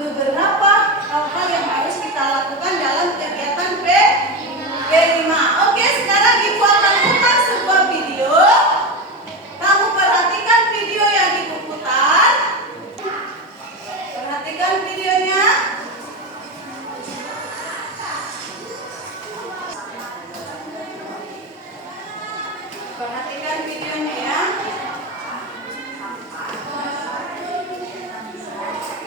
beberapa hal-hal yang harus kita lakukan dalam kegiatan P5. Oke, sekarang Ibu akan putar sebuah video. Kamu perhatikan video yang Ibu putar. Perhatikan videonya. Perhatikan videonya ya.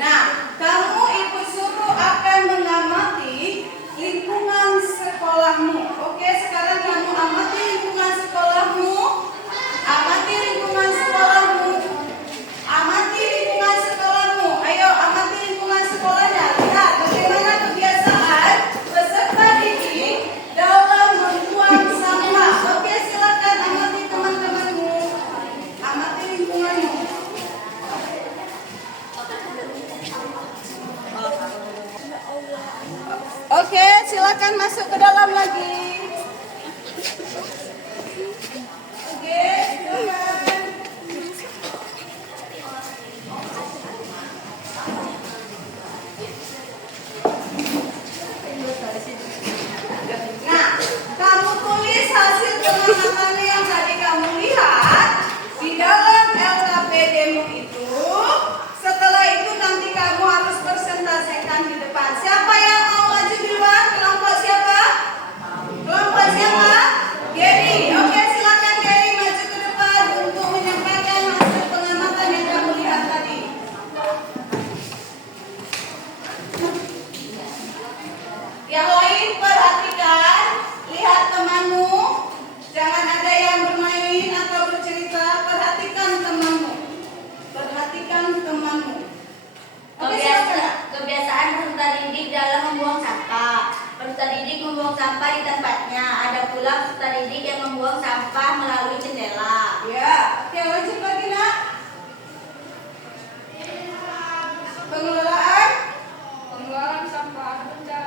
Nah, kamu Ibu suruh akan mengamati lingkungan sekolahmu. Oke, sekarang kamu amati lingkungan sekolahmu. Amati lingkungan sekolahmu. Amati lingkungan sekolahmu. Ayo, amati lingkungan sekolahnya. Lihat bagaimana kebiasaan peserta didik dalam membuang sampah. Oke, silakan amati teman-temanmu. Amati lingkunganmu. Oke, silakan masuk ke dalam lagi. Oke, silakan. Nah, kamu tulis hasil pengamatan yang tadi kamu lihat di dalam LKPD-mu itu. Setelah itu nanti kamu harus presentasikan di depan. Siapa yang mau maju duluan? Kelompok siapa? Kelompok siapa? Gary. Oke, silakan Gary maju ke depan untuk menyampaikan hasil pengamatan yang kamu lihat tadi. Yang lain perhatikan, lihat temanmu. Jangan ada yang bermain atau bercerita. Perhatikan temanmu. Perhatikan temanmu. Oke, silakan. Kebiasaan peserta didik dalam membuang sampah. Peserta didik membuang sampah di tempatnya. Ada pula peserta didik yang membuang sampah melalui jendela. Ya, oke, lanjut lagi nak. Pengelolaan. Pengelolaan sampah dan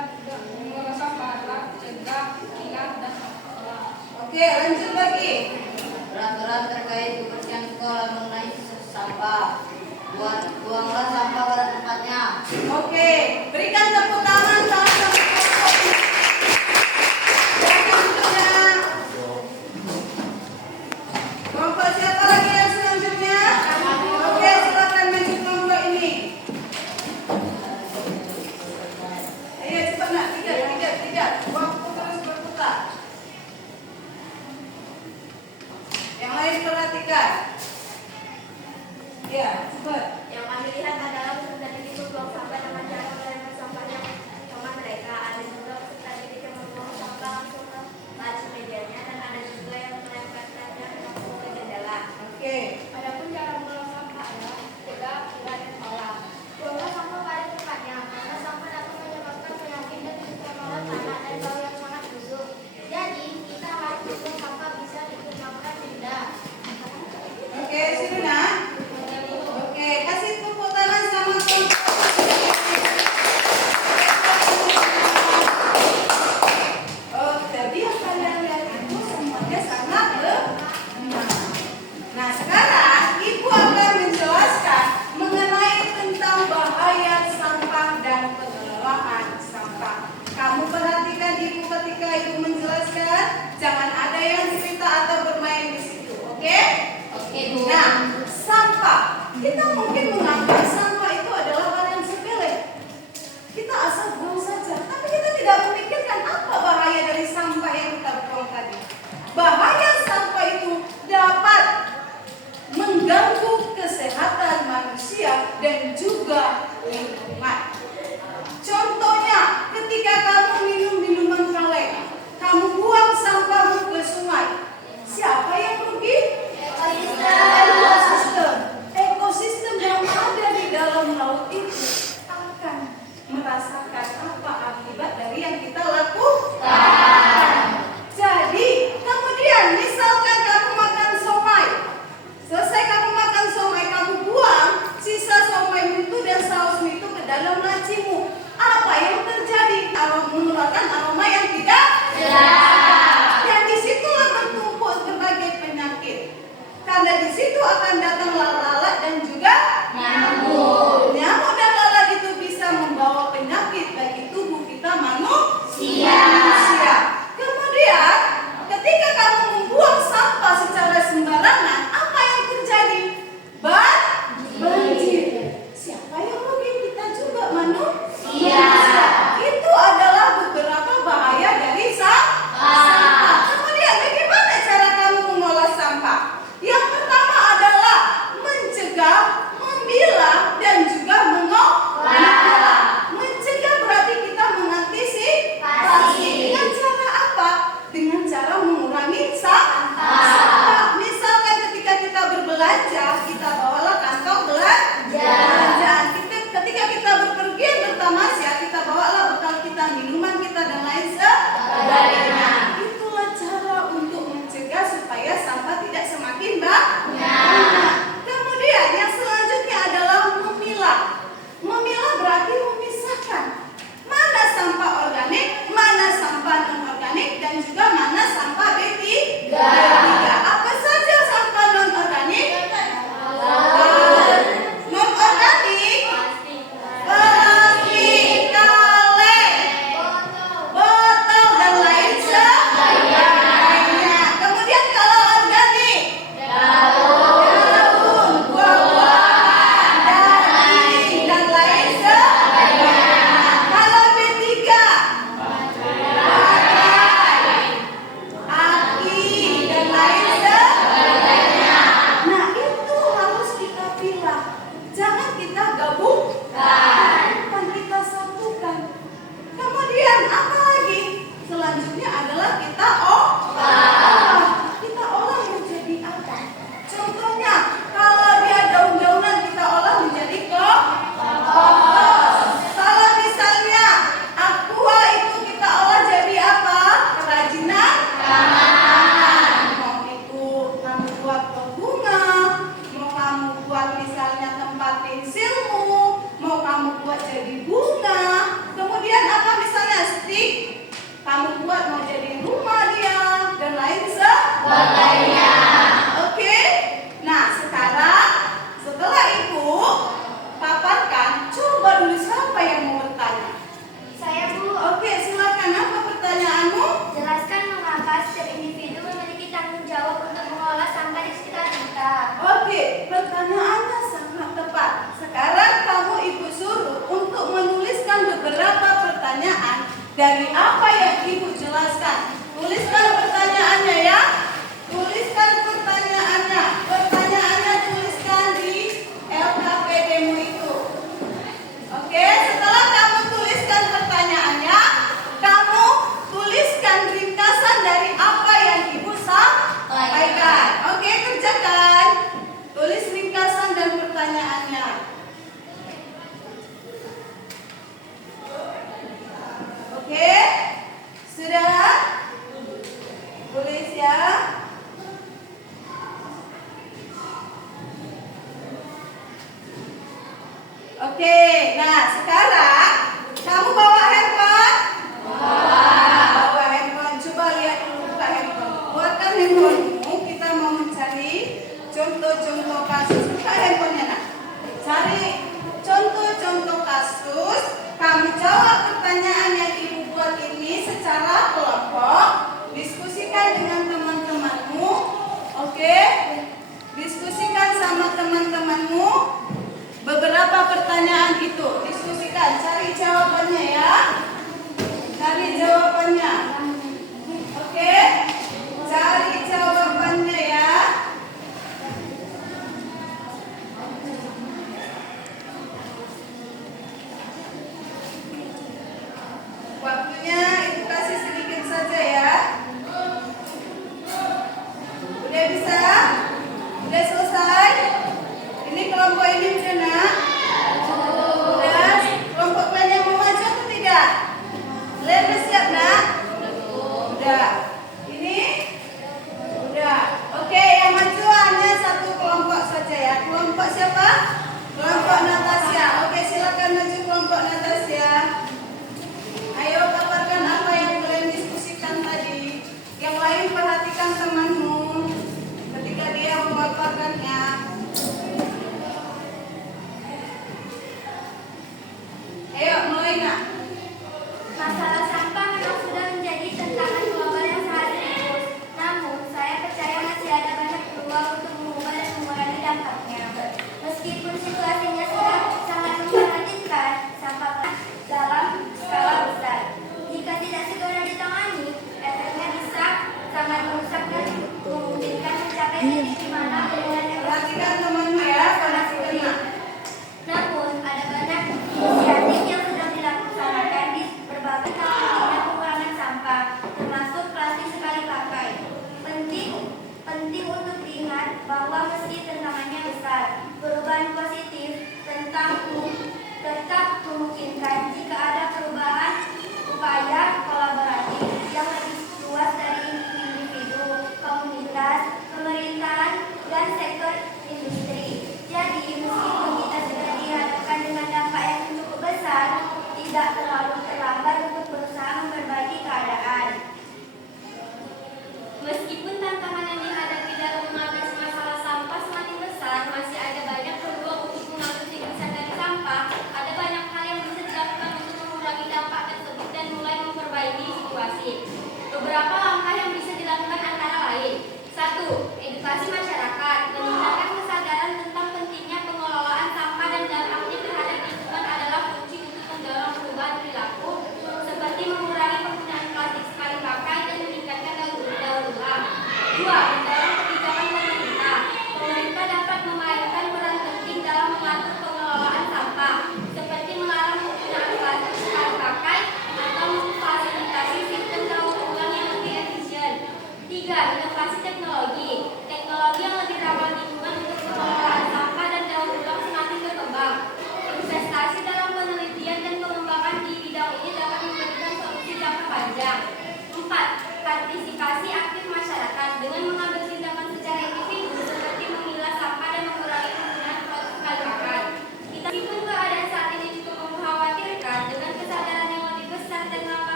mengolah sampah adalah cegah, ingat dan olah. Oke, lanjut lagi. Peraturan terkait kebersihan sekolah mengenai sampah. Buanglah sampah pada tempatnya. Oke, berikan tepuk tangan salah satu kelompok. Selanjutnya, kelompok siapa lagi yang selanjutnya? Oke, silakan maju kelompok ini. Ayo cepat nak, tiga. Waktu terus berputar. Yang lain perhatikan. Ya, cepat. Yang kami lihat adalah peserta didik membuang sampah dengan cara melempar sampahnya ke teman mereka. Ada juga peserta didik yang membuang sampah langsung ke laci mejanya dan ada juga yang melemparkannya langsung ke jendela. Oke. Adapun cara mengolah sampah adalah cegah, ingat dan olah. Buanglah sampah pada tempatnya karena sampah dapat menyebabkan penyakit dan pencemaran tanah dan bau yang sangat busuk. Jadi kita harus membuang sampah bisa dikenakan denda. Oke, Sirina. Oke, kasih tepuk tangan sama kelompok. Oh, tadi yang kalian lihat itu semuanya sangat benar. Nah, sekarang Ibu akan menjelaskan mengenai tentang bahaya sampah dan pengelolaan sampah. Kamu perhatikan Ibu ketika Ibu menjelaskan, jangan ada yang cerita atau bermain di situ, oke? Oke, Bu. Nah, sampah. Kita mungkin menganggap sampah itu adalah hal yang sepele. Kita asal buang saja, tapi kita tidak memikirkan apa bahaya dari sampah yang kita buang tadi. Bahaya sampah itu dapat mengganggu kesehatan manusia dan juga lingkungan. Contohnya, ketika kamu minum minuman kaleng, kamu buang sampahmu ke sungai. Siapa yang rugi? Ekosistem yang ada di dalam laut itu akan merasakan apa akibat dari yang kita lakukan. Jadi, kemudian misalkan kamu makan somai. Selesai kamu makan somai, kamu buang sisa somai itu dan saus itu ke dalam lacimu. Apa yang terjadi? Mengeluarkan aroma yang tidak jelas. Dan disitulah bertumpuk berbagai penyakit. Karena di situ akan datang lalat dan juga nyamuk. Nyamuk dan lalat itu bisa belanja, kita bawalah kantong belanjaan. Ketika kita berpergian bertamasya, kita bawalah bekal kita, minuman kita dan lain sebagainya. Itulah cara untuk mencegah supaya sampah tidak semakin banyak. Kemudian yang selanjutnya adalah memilah. Memilah berarti memisahkan mana sampah organik, mana sampah non organik, dan juga mana sampah B3. Apa saja sampah non organik? Non organik, plastik, kaleng, botol dan lain sebagainya. Kemudian kalau organik, daun, buah-buahan, daging dan lain sebagainya. Kalau B3, baterai, aki dan lain sebagainya. Nah, itu harus kita pilah. Jangan kita gabungkan, bukan kita satukan. Kemudian apa lagi? Selanjutnya adalah kita olah. Kita olah menjadi apa? Contohnya, kalau dia daun-daunan kita olah menjadi kompos. Kalau misalnya aqua itu kita olah jadi apa? Kerajinan tangan. Mau itu kamu buat bunga, mau kamu buat misalnya tempat pensilmu, mau kamu buat jadi bunga. Kemudian apa misalnya stick, kamu buat mau jadi rumah dia dan lain sebagainya. Oke. Nah, sekarang setelah Ibu paparkan, coba dulu siapa yang mau bertanya? Saya, Bu. Oke, silakan. Apa pertanyaanmu? Jelaskan mengapa setiap individu memiliki tanggung jawab untuk mengolah sampah di sekitar kita. Oke, pertanyaannya sangat tepat. Sekarang kamu Ibu suruh untuk menuliskan beberapa pertanyaan dari apa yang Ibu jelaskan. Tuliskan pertanyaannya ya. Tuliskan pertanyaannya. Pertanyaannya tuliskan di LKPD-mu itu. Oke, setelah kamu tuliskan pertanyaannya, kamu tuliskan ringkasan dari apa yang Ibu sampaikan. Oke, kerjakan. Tulis ringkasan dan pertanyaannya. Oke, sudah? Tulis ya. Oke, nah sekarang kamu bawa handphone? Bawa handphone. Coba lihat dulu, buka handphone. Buatkan handphonemu, kita mau mencari contoh-contoh kasus. Buka handphonenya nak. Cari contoh-contoh kasus. Kamu jawab pertanyaan yang Ibu buat ini secara kelompok. Diskusikan dengan teman-temanmu. Oke? Diskusikan sama teman-temanmu beberapa pertanyaan itu. Diskusikan, cari jawabannya ya. Cari jawabannya. Oke? Cari jawabannya ya. Waktunya Ibu kasih sedikit saja ya. Udah bisa? Udah selesai? Ini kelompok ini udah nak? Udah? Kelompok lain yang mau maju atau tidak? Kalian udah siap nak? Udah. Ini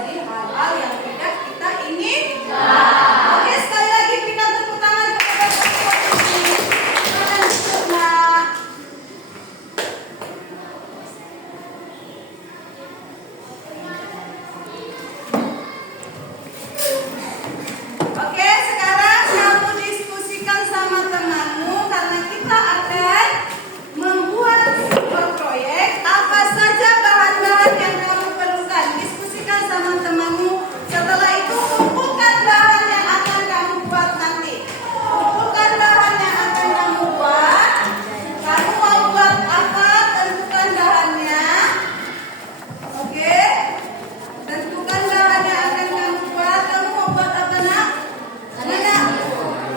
terjadi hal-hal yang tidak kita inginkan. Oke, sekali lagi berikan tepuk tangan kepada siswa ini. Silakan duduk, Nak. Oke, sekarang kamu diskusikan sama temanmu karena kita akan membuat sebuah proyek. Apa saja bahan-bahan yang kamu perlukan? Diskusikan sama temanmu. Setelah itu kumpulkan bahan yang akan kamu buat nanti. Kumpulkan bahan yang akan kamu buat. Kamu mau buat apa? Tentukan bahannya. Oke. Tentukan bahan yang akan kamu buat. Kamu mau buat apa, Nak? Mana?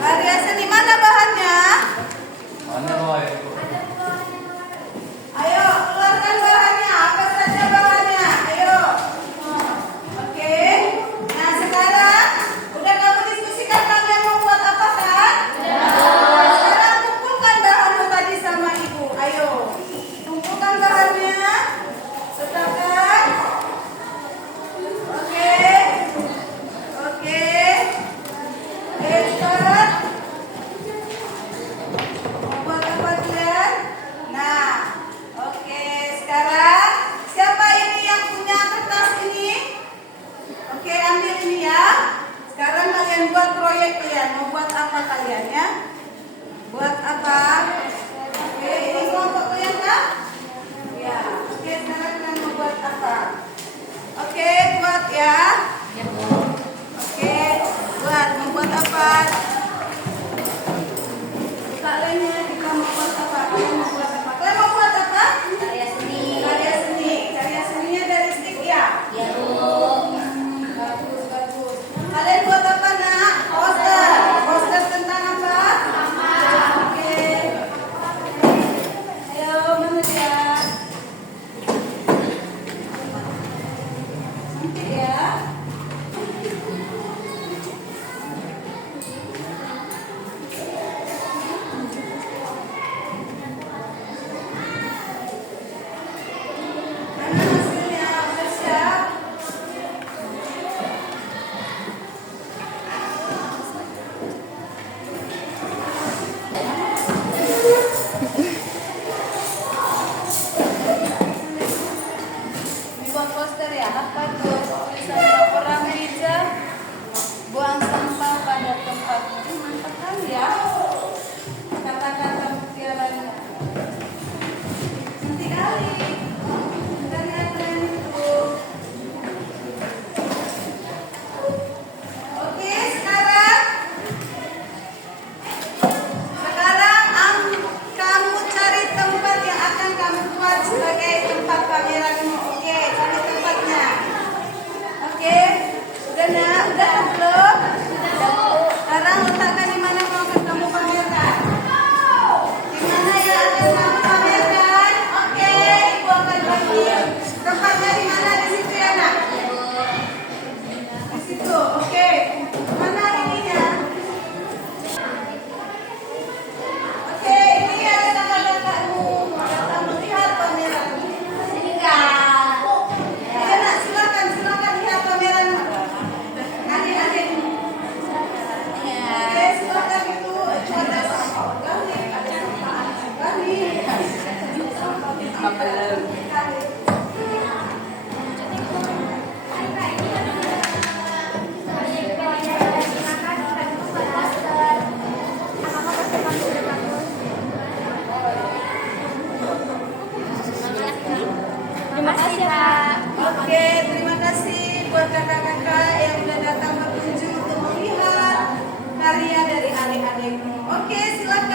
Karya seni, mana bahannya? Ayo, keluarkan bahannya. Apa saja bahannya? Ayo. Oke. Nah, sekarang udah kamu diskusikan kalian mau buat apa kan? Sekarang kumpulkan bahanmu tadi sama ibu. Ayo. Kumpulkan bahannya. Letakkan. Oke. Oke. Start. Buat apa kalian? Nah, oke. Sekarang siapa ini yang punya kertas ini? Oke, ambil ini ya. Sekarang kalian buat proyek kalian. Mau buat apa kalian ya? Buat apa? Oke, ini kelompok kalian kan? Ya. Oke, sekarang kalian mau buat apa? Oke, buat ya. Oke, buat. Mau buat apa? Kalian kita mau buat apa? Kalian mau buat apa? Kalian mau buat apa? Karya seni. Karya seni. Karya seninya dari stick ya? Ya, Bu. Bagus, bagus. Kalian buat apa, Nak? Poster. Poster tentang apa? Oke. Ayo, mana dia? Nanti ya. Mana hasilnya? Udah siap? Dibuat poster ya? Apa tuh? Tulisannya perang bijak, buang sampah pada tempatnya. Mantap kali ya. Kata-kata mutiaranya. Nanti kali. Kita lihat tren itu. Oke, sekarang kamu cari tempat yang akan kamu buat sebagai tempat pameranmu. Oke, cari tempatnya. Oke, udah nak, udah belum? Sekarang letakkan di mana mau kamu pamerkan. Di mana yang akan kamu pamerkan? Oke, ibu akan bagi. Tempatnya di mana? Di situ ya, Nak? Di situ. Oke. Mana ininya? Oke, ini ada kakak-kakakmu. Kamu lihat pameranmu. Sini, Kak. Ayo, Nak, silakan lihat pameranmu. Adik-adik. Ya. Oke, silakan itu ada sampah organik, ada sampah anorganik, sampah organik. Terima kasih, Kak. Oke, terima kasih buat kakak-kakak yang sudah datang berkunjung untuk melihat karya dari adik-adikmu. Oke, silakan.